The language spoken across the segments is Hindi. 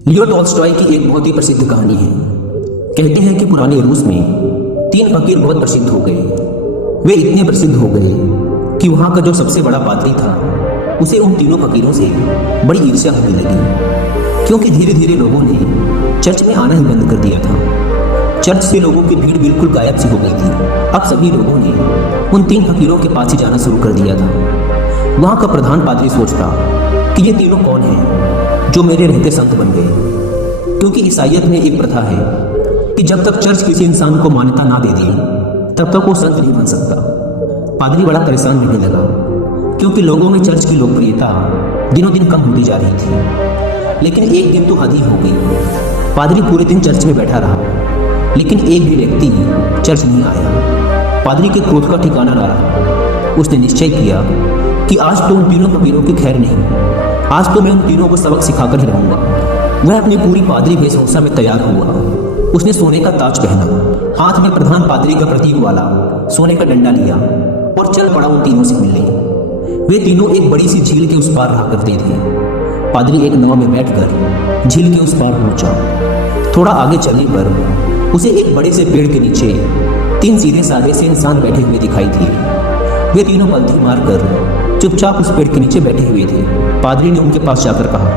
लियो टॉल्स्टॉय की एक बहुत ही प्रसिद्ध कहानी है। कहते हैं कि पुराने रूस में 3 फकीर बहुत प्रसिद्ध हो गए। वे इतने प्रसिद्ध हो गए कि वहाँ का जो सबसे बड़ा पादरी था उसे उन तीनों फकीरों से बड़ी ईर्ष्या होने लगी, क्योंकि धीरे धीरे लोगों ने चर्च में आना ही बंद कर दिया था। चर्च से लोगों की भीड़ बिल्कुल गायब सी हो गई थी। अब सभी लोगों ने उन 3 फकीरों के पास ही जाना शुरू कर दिया था। वहाँ का प्रधान पादरी सोचता कि ये तीनों कौन हैं जो मेरे रहते संत बन गए, क्योंकि ईसाइयत में एक प्रथा है कि जब तक चर्च किसी इंसान को मान्यता ना दे दी तब तक वो संत नहीं बन सकता। पादरी बड़ा परेशान रहने लगा, क्योंकि लोगों में चर्च की लोकप्रियता दिनों दिन कम होती जा रही थी। लेकिन एक दिन तो हद ही हो गई। पादरी पूरे दिन चर्च में बैठा रहा, लेकिन एक भी व्यक्ति चर्च नहीं आया। पादरी के क्रोध का ठिकाना ना रहा। उसने निश्चय किया कि आज तो उन तीनों फकीरों की खैर नहीं, आज तो मैं उन तीनों को सबक सिखाकर ही रहूंगा। वह अपनी पूरी पादरी वेशभूषा में तैयार हुआ। उसने सोने का ताज पहना, हाथ में प्रधान पादरी का प्रतीक वाला सोने का डंडा लिया और चल पड़ा उन तीनों से मिलने। वे तीनों एक बड़ी सी झील के उस पार रहा करते थे। पादरी एक नाव में बैठकर झील के उस पार पहुंचा। थोड़ा आगे चलने पर उसे एक बड़े से पेड़ के नीचे 3 सीधे साधे से इंसान बैठे हुए दिखाई दिए। वे तीनों पलथी मारकर चुपचाप उस पेड़ के नीचे बैठे हुए थे। पादरी ने उनके पास जाकर कहा,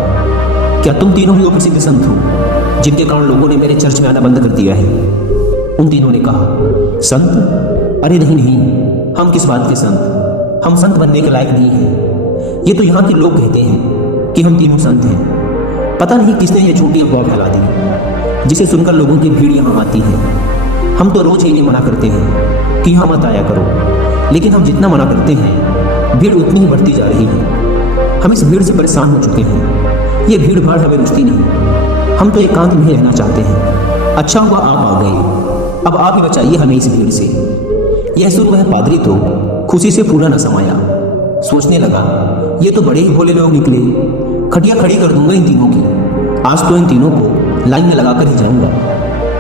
क्या तुम तीनों ही वो प्रसिद्ध संत हो जिनके कारण लोगों ने मेरे चर्च में आना बंद कर दिया है? उन तीनों ने कहा, संत? अरे नहीं नहीं, हम किस बात के संत? हम संत बनने के लायक नहीं हैं। ये तो यहाँ के लोग कहते हैं कि हम तीनों संत हैं। पता नहीं किसने ये झूठी अफवाह फैला दी, जिसे सुनकर लोगों की भीड़ यहाँ आती है। हम तो रोज ही इन्हें मना करते हैं कि यहाँ मत आया करो, लेकिन हम जितना मना करते हैं भीड़ उतनी ही बढ़ती जा रही है। हम इस भीड़ से परेशान हो चुके हैं। ये भीड़ भाड़ हमें रुचती नहीं। हम तो एकांत में रहना चाहते हैं। अच्छा हुआ आप आ गए। अब आप ही बचाइए हमें इस भीड़ से। यह सुन वह पादरी तो खुशी से पूरा न समाया। सोचने लगा, ये तो बड़े ही भोले लोग निकले। खटिया खड़ी कर दूंगा इन तीनों की। आज तो इन तीनों को लाइन में लगाकर ही जाऊंगा।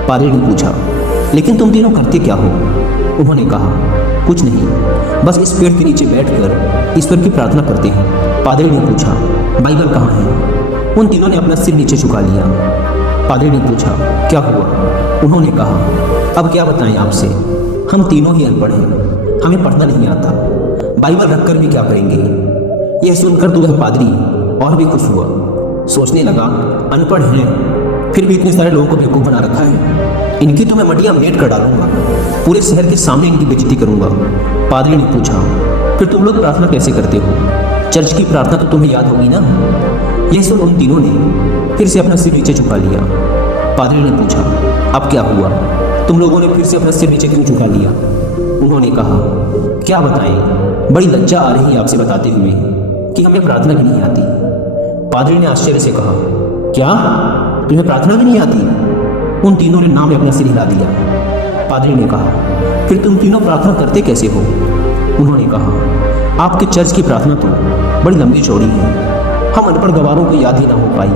पादरी ने पूछा, लेकिन तुम तीनों करते क्या हो? उन्होंने कहा, कुछ नहीं, बस इस पेड़ के नीचे बैठकर ईश्वर की प्रार्थना करते हैं। पादरी ने पूछा, बाइबल कहाँ है? उन तीनों ने अपना सिर नीचे झुका लिया। पादरी ने पूछा, क्या हुआ? उन्होंने कहा, अब क्या बताएं आपसे, हम तीनों ही अनपढ़ हैं, हमें पढ़ना नहीं आता। बाइबल रखकर भी क्या करेंगे? यह सुनकर तो वह पादरी और भी खुश हुआ। सोचने लगा, अनपढ़ हैं फिर भी इतने सारे लोगों को बेवकूफ़ बना रखा है। इनकी तो मैं मटिया मेट कर डालूंगा, पूरे शहर के सामने इनकी बेइज्जती करूंगा। पादरी ने पूछा, फिर तुम लोग प्रार्थना कैसे करते हो? चर्च की प्रार्थना तो तुम्हें याद होगी ना? यह सुन उन तीनों ने फिर से अपना सिर नीचे झुका लिया। पादरी ने पूछा, अब क्या हुआ? तुम लोगों ने फिर से अपना सिर नीचे क्यों झुका लिया? उन्होंने कहा, क्या बताएं, बड़ी लज्जा आ रही है आपसे बताते हुए कि हमें प्रार्थना भी नहीं आती। पादरी ने आश्चर्य से कहा, क्या तुम्हें प्रार्थना भी नहीं आती? उन तीनों ने नाम में अपना सिर हिला दिया। पादरी ने कहा, फिर तुम तीनों प्रार्थना करते कैसे हो? उन्होंने कहा, आपके चर्च की प्रार्थना तो बड़ी लंबी चौड़ी है। हम अनपढ़ गवारों को याद ही ना हो पाई,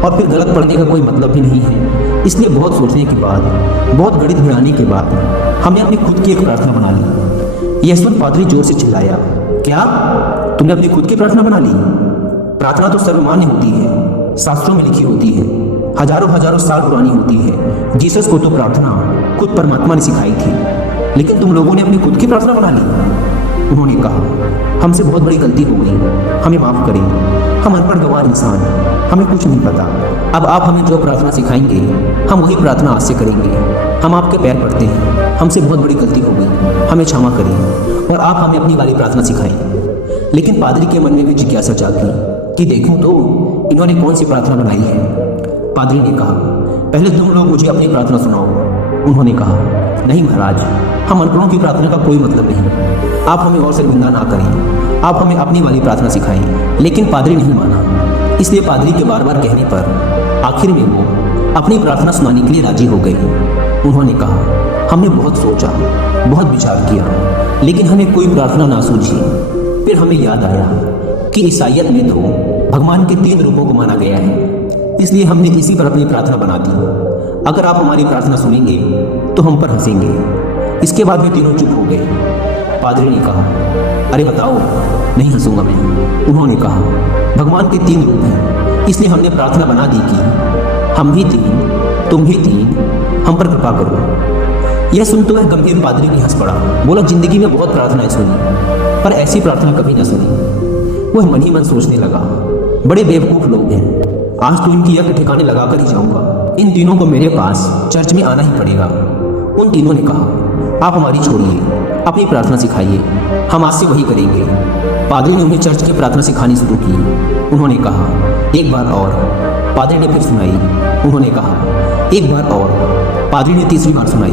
और फिर गलत पढ़ने का कोई मतलब भी नहीं है। इसलिए बहुत सोचने के बाद, बहुत गणित भिड़ाने के बाद हमने अपनी खुद की एक प्रार्थना बना ली। यह सुन पादरी जोर से चिल्लाया, क्या तुमने अपनी खुद की प्रार्थना बना ली? प्रार्थना तो सर्वमान्य होती है, शास्त्रों में लिखी होती है, हजारों हजारों साल पुरानी होती है। जीसस को तो प्रार्थना खुद परमात्मा ने सिखाई थी, लेकिन तुम लोगों ने अपनी खुद की प्रार्थना बना ली। उन्होंने कहा, हमसे बहुत बड़ी गलती हो गई, हमें माफ़ करें। हम अनपढ़ गंवार इंसान, हमें कुछ नहीं पता। अब आप हमें जो प्रार्थना सिखाएंगे हम वही प्रार्थना आज से करेंगे। हम आपके पैर पड़ते हैं, हमसे बहुत बड़ी गलती हो गई, हमें क्षमा करें और आप हमें अपनी वाली प्रार्थना सिखाएं। लेकिन पादरी के मन में भी जिज्ञासा जागी कि देखूं तो इन्होंने कौन सी प्रार्थना बनाई है। पादरी ने कहा, पहले तुम लोग मुझे अपनी प्रार्थना सुनाओ। उन्होंने कहा, नहीं महाराज, हम अनपढ़ों की प्रार्थना का कोई मतलब नहीं। आप हमें और शर्मिंदा ना करें, आप हमें अपनी वाली प्रार्थना सिखाएं। लेकिन पादरी नहीं माना। इसलिए पादरी के बार बार कहने पर आखिर में वो अपनी प्रार्थना सुनाने के लिए राजी हो गई। उन्होंने कहा, हमने बहुत सोचा, बहुत विचार किया, लेकिन हमें कोई प्रार्थना ना सूझी। फिर हमें याद आया कि ईसाइयत में तो भगवान के 3 रूपों को माना गया है, इसलिए हमने इसी पर अपनी प्रार्थना बना दी। अगर आप हमारी प्रार्थना सुनेंगे तो हम पर हंसेंगे। इसके बाद वे तीनों चुप हो गए। पादरी ने कहा, अरे बताओ, नहीं हंसूंगा मैं। उन्होंने कहा, भगवान के 3 रूप हैं, इसलिए हमने प्रार्थना बना दी कि हम भी 3, तुम भी 3, हम पर कृपा करो। यह सुनते हुए गंभीर पादरी भी हंस पड़ा। बोला, जिंदगी में बहुत प्रार्थनाएं सुनी, पर ऐसी प्रार्थना कभी न सुनी। वह मन ही मन सोचने लगा, बड़े बेवकूफ लोग हैं, आज तो इनकी यज्ञ ठिकाने लगाकर ही जाऊंगा। इन तीनों को मेरे पास चर्च में आना ही पड़ेगा। उन तीनों ने कहा, आप हमारी छोड़िए, अपनी प्रार्थना सिखाइए, हम आज से वही करेंगे। पादरी ने उन्हें चर्च की प्रार्थना सिखानी शुरू की। उन्होंने कहा, एक बार और। पादरी ने फिर सुनाई। उन्होंने कहा, एक बार और। पादरी ने तीसरी बार सुनाई।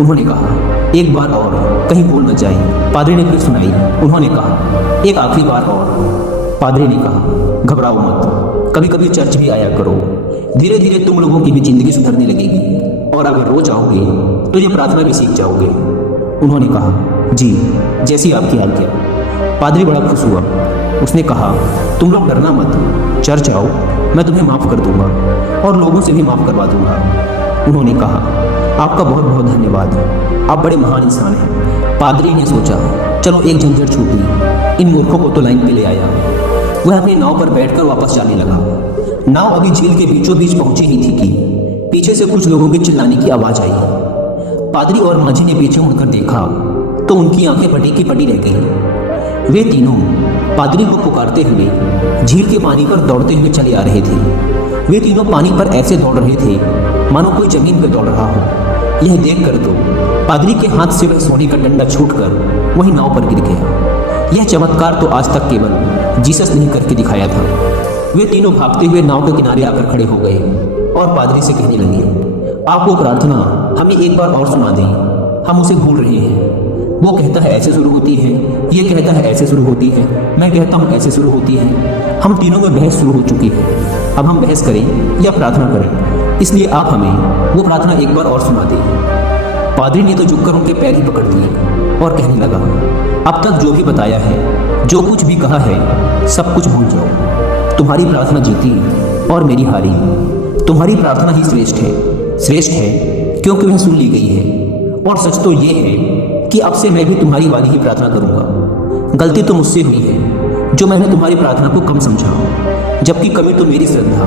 उन्होंने कहा, एक बार और, कहीं भूल न जाए। पादरी ने फिर सुनाई। उन्होंने कहा, एक आखिरी बार और। पादरी ने कहा, घबराओ मत, कभी कभी चर्च भी आया करो, धीरे धीरे तुम लोगों की भी जिंदगी सुधरने लगेगी, और अगर रोज आओगे तो ये प्रार्थना भी सीख जाओगे। उन्होंने कहा, जी, जैसी आपकी आज्ञा। पादरी बड़ा खुश हुआ। उसने कहा, तुम लोग डरना मत, चर्च आओ, मैं तुम्हें माफ़ कर दूंगा और लोगों से भी माफ़ करवा दूंगा। उन्होंने कहा, आपका बहुत बहुत धन्यवाद, आप बड़े महान इंसान हैं। पादरी ने सोचा, चलो एक झंझट छूट ली, इन मूर्खों को तो लाइन पे ले आया। वह अपनी नाव पर बैठकर वापस जाने लगा। नाव अभी झील के बीचों बीच पहुंची ही थी कि पीछे से कुछ लोगों के चिल्लाने की आवाज़ आई। पादरी और माझी ने पीछे मुड़कर देखा तो उनकी आंखें फटी की फटी रह गई। वे तीनों पादरी को पुकारते हुए झील के पानी पर दौड़ते हुए चले आ रहे थे। वे तीनों पानी पर ऐसे दौड़ रहे थे मानो कोई जमीन पर दौड़ रहा हो। यह देखकर तो पादरी के हाथ से वह सोने का डंडा छूटकर वही नाव पर गिर गया। यह चमत्कार तो आज तक केवल जीसस ने करके दिखाया था। वे तीनों भागते हुए नाव के किनारे आकर खड़े हो गए और पादरी से कहने लगे, आप वो प्रार्थना हमें एक बार और सुना दें, हम उसे भूल रहे हैं। वो कहता है ऐसे शुरू होती है, ये कहता है ऐसे शुरू होती है, मैं कहता हूँ ऐसे शुरू होती है। हम तीनों में बहस शुरू हो चुकी है। अब हम बहस करें या प्रार्थना करें, इसलिए आप हमें वो प्रार्थना एक बार और सुना दें। पादरी ने तो झुककर उनके पैर ही पकड़ लिए और कहने लगा, अब तक जो भी बताया है, जो कुछ भी कहा है, सब कुछ भूल जाओ। तुम्हारी प्रार्थना जीती और मेरी हारी। तुम्हारी प्रार्थना ही श्रेष्ठ है क्योंकि वह सुन ली गई है। और सच तो ये है कि अब से मैं भी तुम्हारी वाली ही प्रार्थना करूंगा। गलती तो मुझसे हुई है जो मैंने तुम्हारी प्रार्थना को कम समझा, जबकि कमी तो मेरी श्रद्धा,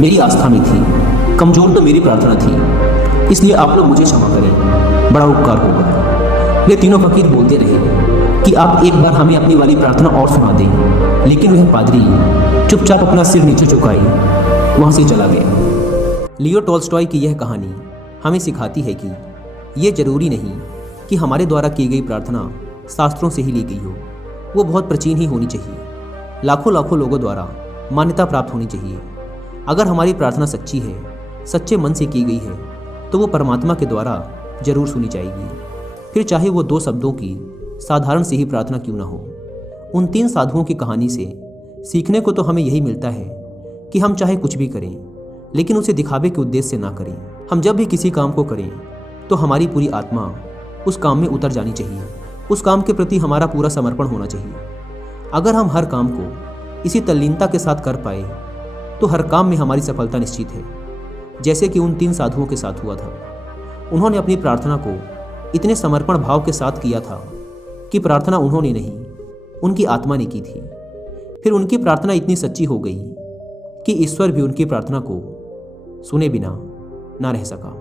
मेरी आस्था में थी, कमजोर तो मेरी प्रार्थना थी। इसलिए आप लोग मुझे क्षमा करें, बड़ा उपकार होगा। वे तीनों फकीर बोलते रहे कि आप एक बार हमें अपनी वाली प्रार्थना और सुना दें, लेकिन वह पादरी चुपचाप अपना सिर नीचे झुकाए वहां से चला गया। लियो टॉल्स्टॉय की यह कहानी हमें सिखाती है कि यह जरूरी नहीं कि हमारे द्वारा की गई प्रार्थना शास्त्रों से ही ली गई हो, वो बहुत प्राचीन ही होनी चाहिए, लाखों लाखों लोगों द्वारा मान्यता प्राप्त होनी चाहिए। अगर हमारी प्रार्थना सच्ची है, सच्चे मन से की गई है, तो वो परमात्मा के द्वारा जरूर सुनी जाएगी, फिर चाहे वो 2 शब्दों की साधारण सी ही प्रार्थना क्यों ना हो। उन 3 साधुओं की कहानी से सीखने को तो हमें यही मिलता है कि हम चाहे कुछ भी करें, लेकिन उसे दिखावे के उद्देश्य से ना करें। हम जब भी किसी काम को करें तो हमारी पूरी आत्मा उस काम में उतर जानी चाहिए, उस काम के प्रति हमारा पूरा समर्पण होना चाहिए। अगर हम हर काम को इसी तल्लीनता के साथ कर पाए तो हर काम में हमारी सफलता निश्चित है, जैसे कि उन 3 साधुओं के साथ हुआ था। उन्होंने अपनी प्रार्थना को इतने समर्पण भाव के साथ किया था कि प्रार्थना उन्होंने नहीं, उनकी आत्मा ने की थी। फिर उनकी प्रार्थना इतनी सच्ची हो गई कि ईश्वर भी उनकी प्रार्थना को सुने बिना ना रह सका।